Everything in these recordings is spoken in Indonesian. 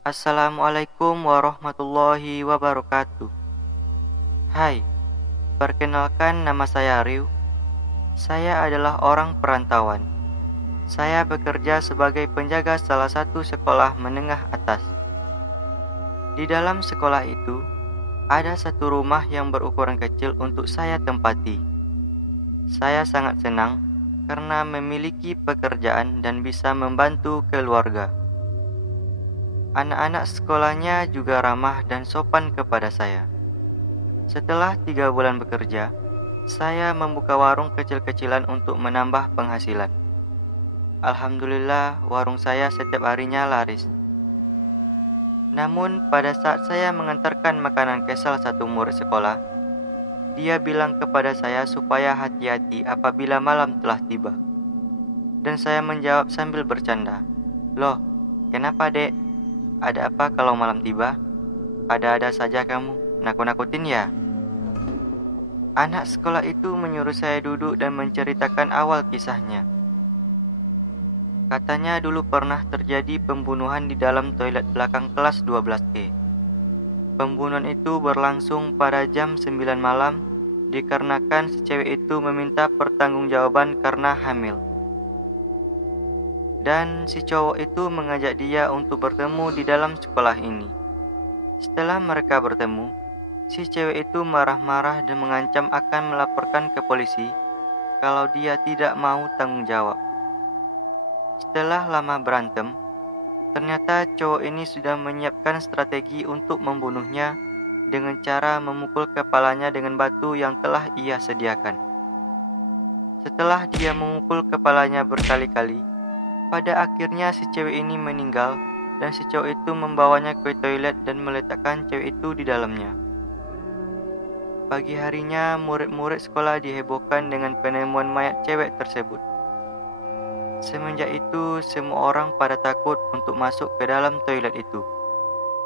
Assalamualaikum warahmatullahi wabarakatuh. Hai, perkenalkan nama saya Riu. Saya adalah orang perantauan. Saya bekerja sebagai penjaga salah satu sekolah menengah atas. Di dalam sekolah itu, ada satu rumah yang berukuran kecil untuk saya tempati. Saya sangat senang karena memiliki pekerjaan dan bisa membantu keluarga. Anak-anak sekolahnya juga ramah dan sopan kepada saya. Setelah 3 bulan bekerja, saya membuka warung kecil-kecilan untuk menambah penghasilan. Alhamdulillah, warung saya setiap harinya laris. Namun, pada saat saya mengantarkan makanan ke salah satu murid sekolah, dia bilang kepada saya supaya hati-hati apabila malam telah tiba. Dan saya menjawab sambil bercanda, "Loh, kenapa dek? Ada apa kalau malam tiba? Ada-ada saja kamu, nakut-nakutin ya?" Anak sekolah itu menyuruh saya duduk dan menceritakan awal kisahnya. Katanya dulu pernah terjadi pembunuhan di dalam toilet belakang kelas 12E. Pembunuhan itu berlangsung pada jam 9 malam dikarenakan si cewek itu meminta pertanggungjawaban karena hamil. Dan si cowok itu mengajak dia untuk bertemu di dalam sekolah ini. Setelah mereka bertemu, si cewek itu marah-marah dan mengancam akan melaporkan ke polisi kalau dia tidak mau tanggung jawab. Setelah lama berantem, ternyata cowok ini sudah menyiapkan strategi untuk membunuhnya dengan cara memukul kepalanya dengan batu yang telah ia sediakan. Setelah dia memukul kepalanya berkali-kali, pada akhirnya si cewek ini meninggal dan si cowok itu membawanya ke toilet dan meletakkan cewek itu di dalamnya. Pagi harinya, murid-murid sekolah dihebohkan dengan penemuan mayat cewek tersebut. Semenjak itu, semua orang pada takut untuk masuk ke dalam toilet itu.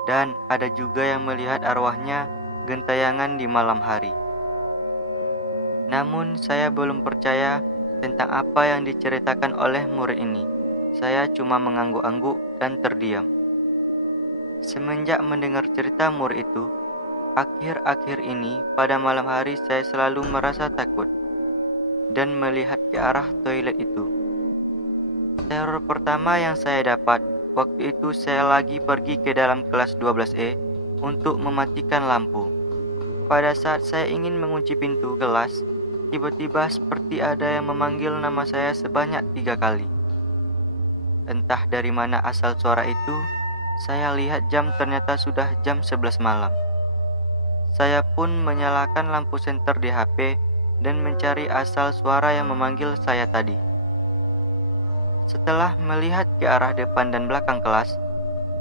Dan ada juga yang melihat arwahnya gentayangan di malam hari. Namun, saya belum percaya tentang apa yang diceritakan oleh murid ini. Saya cuma mengangguk-angguk dan terdiam. Semenjak mendengar cerita murid itu, akhir-akhir ini pada malam hari saya selalu merasa takut dan melihat ke arah toilet itu. Teror pertama yang saya dapat, waktu itu saya lagi pergi ke dalam kelas 12E untuk mematikan lampu. Pada saat saya ingin mengunci pintu kelas, tiba-tiba seperti ada yang memanggil nama saya sebanyak 3 kali. Entah dari mana asal suara itu, saya lihat jam ternyata sudah jam 11 malam. Saya pun menyalakan lampu senter di HP dan mencari asal suara yang memanggil saya tadi. Setelah melihat ke arah depan dan belakang kelas,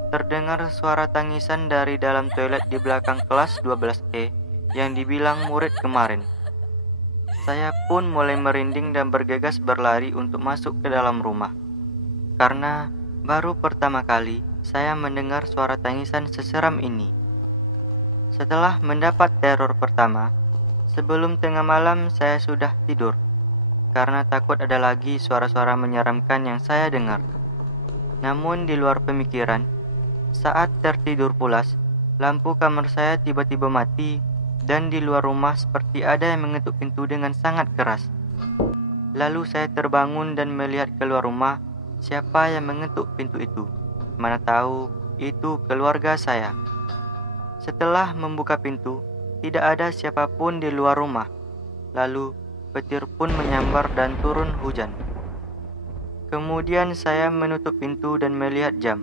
terdengar suara tangisan dari dalam toilet di belakang kelas 12E yang dibilang murid kemarin. Saya pun mulai merinding dan bergegas berlari untuk masuk ke dalam rumah. Karena baru pertama kali saya mendengar suara tangisan seseram ini. Setelah mendapat teror pertama, sebelum tengah malam saya sudah tidur. Karena takut ada lagi suara-suara menyeramkan yang saya dengar. Namun di luar pemikiran, saat tertidur pulas, lampu kamar saya tiba-tiba mati dan di luar rumah seperti ada yang mengetuk pintu dengan sangat keras. Lalu saya terbangun dan melihat keluar rumah, siapa yang mengetuk pintu itu? Mana tahu itu keluarga saya. Setelah membuka pintu, tidak ada siapapun di luar rumah. Lalu petir pun menyambar dan turun hujan. Kemudian saya menutup pintu dan melihat jam.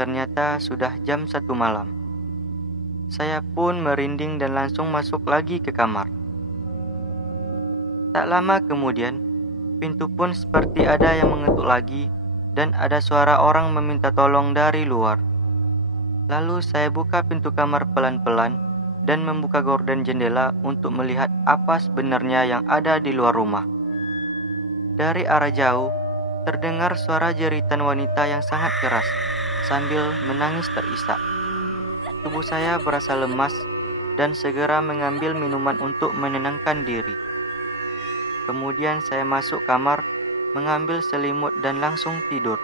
Ternyata sudah jam 1 malam. Saya pun merinding dan langsung masuk lagi ke kamar. Tak lama kemudian, pintu pun seperti ada yang mengetuk lagi dan ada suara orang meminta tolong dari luar. Lalu saya buka pintu kamar pelan-pelan dan membuka gorden jendela untuk melihat apa sebenarnya yang ada di luar rumah. Dari arah jauh, terdengar suara jeritan wanita yang sangat keras sambil menangis terisak. Tubuh saya berasa lemas dan segera mengambil minuman untuk menenangkan diri. Kemudian saya masuk kamar, mengambil selimut dan langsung tidur.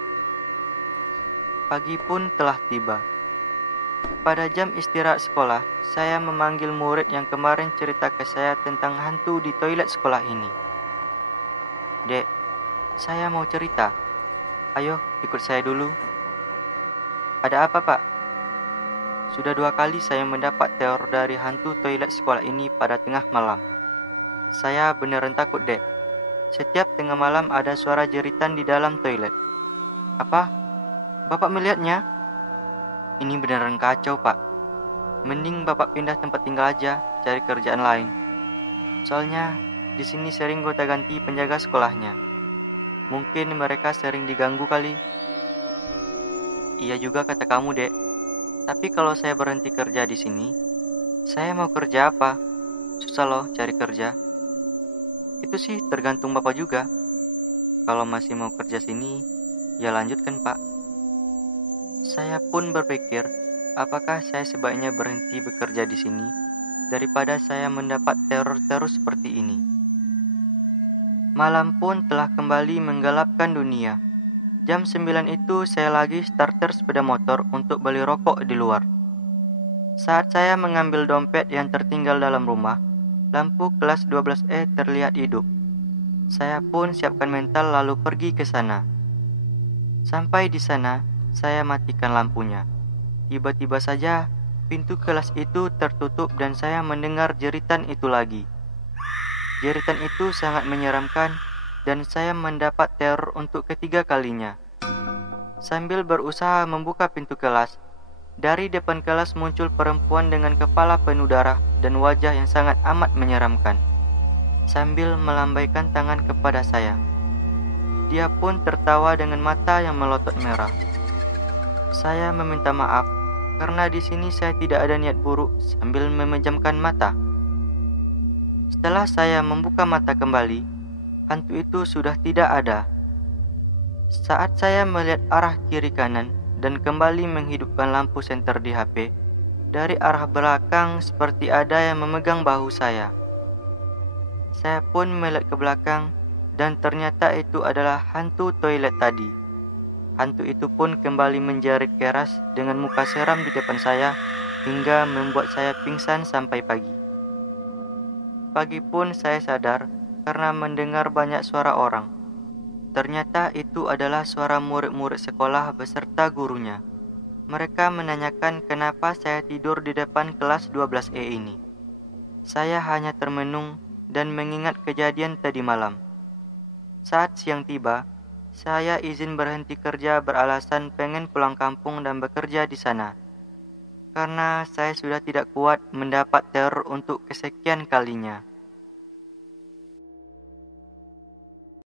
Pagi pun telah tiba. Pada jam istirahat sekolah, saya memanggil murid yang kemarin cerita ke saya tentang hantu di toilet sekolah ini. Dek, saya mau cerita. Ayo, ikut saya dulu. Ada apa, Pak? Sudah 2 kali saya mendapat teror dari hantu toilet sekolah ini pada tengah malam. Saya beneran takut, Dek. Setiap tengah malam ada suara jeritan di dalam toilet. Apa? Bapak melihatnya? Ini beneran kacau, Pak. Mending Bapak pindah tempat tinggal aja, cari kerjaan lain. Soalnya di sini sering gonta-ganti penjaga sekolahnya. Mungkin mereka sering diganggu kali. Iya juga kata kamu, Dek. Tapi kalau saya berhenti kerja di sini, saya mau kerja apa? Susah loh cari kerja. Itu sih tergantung Bapak juga. Kalau masih mau kerja sini, ya lanjutkan, Pak. Saya pun berpikir, apakah saya sebaiknya berhenti bekerja di sini daripada saya mendapat teror terus seperti ini. Malam pun telah kembali menggelapkan dunia. Jam 9 itu saya lagi starter sepeda motor untuk beli rokok di luar. Saat saya mengambil dompet yang tertinggal dalam rumah, lampu kelas 12E terlihat hidup. Saya pun siapkan mental lalu pergi ke sana. Sampai di sana, saya matikan lampunya. Tiba-tiba saja, pintu kelas itu tertutup dan saya mendengar jeritan itu lagi. Jeritan itu sangat menyeramkan dan saya mendapat teror untuk ketiga kalinya. Sambil berusaha membuka pintu kelas, dari depan kelas muncul perempuan dengan kepala penuh darah dan wajah yang sangat amat menyeramkan. Sambil melambaikan tangan kepada saya, dia pun tertawa dengan mata yang melotot merah. Saya meminta maaf karena di sini saya tidak ada niat buruk sambil memejamkan mata. Setelah saya membuka mata kembali, hantu itu sudah tidak ada. Saat saya melihat arah kiri kanan dan kembali menghidupkan lampu senter di HP, dari arah belakang seperti ada yang memegang bahu saya. Saya pun melihat ke belakang dan ternyata itu adalah hantu toilet tadi. Hantu itu pun kembali menjerit keras dengan muka seram di depan saya hingga membuat saya pingsan sampai pagi. Pagi pun saya sadar karena mendengar banyak suara orang. Ternyata itu adalah suara murid-murid sekolah beserta gurunya. Mereka menanyakan kenapa saya tidur di depan kelas 12E ini. Saya hanya termenung dan mengingat kejadian tadi malam. Saat siang tiba, saya izin berhenti kerja beralasan pengen pulang kampung dan bekerja di sana. Karena saya sudah tidak kuat mendapat teror untuk kesekian kalinya.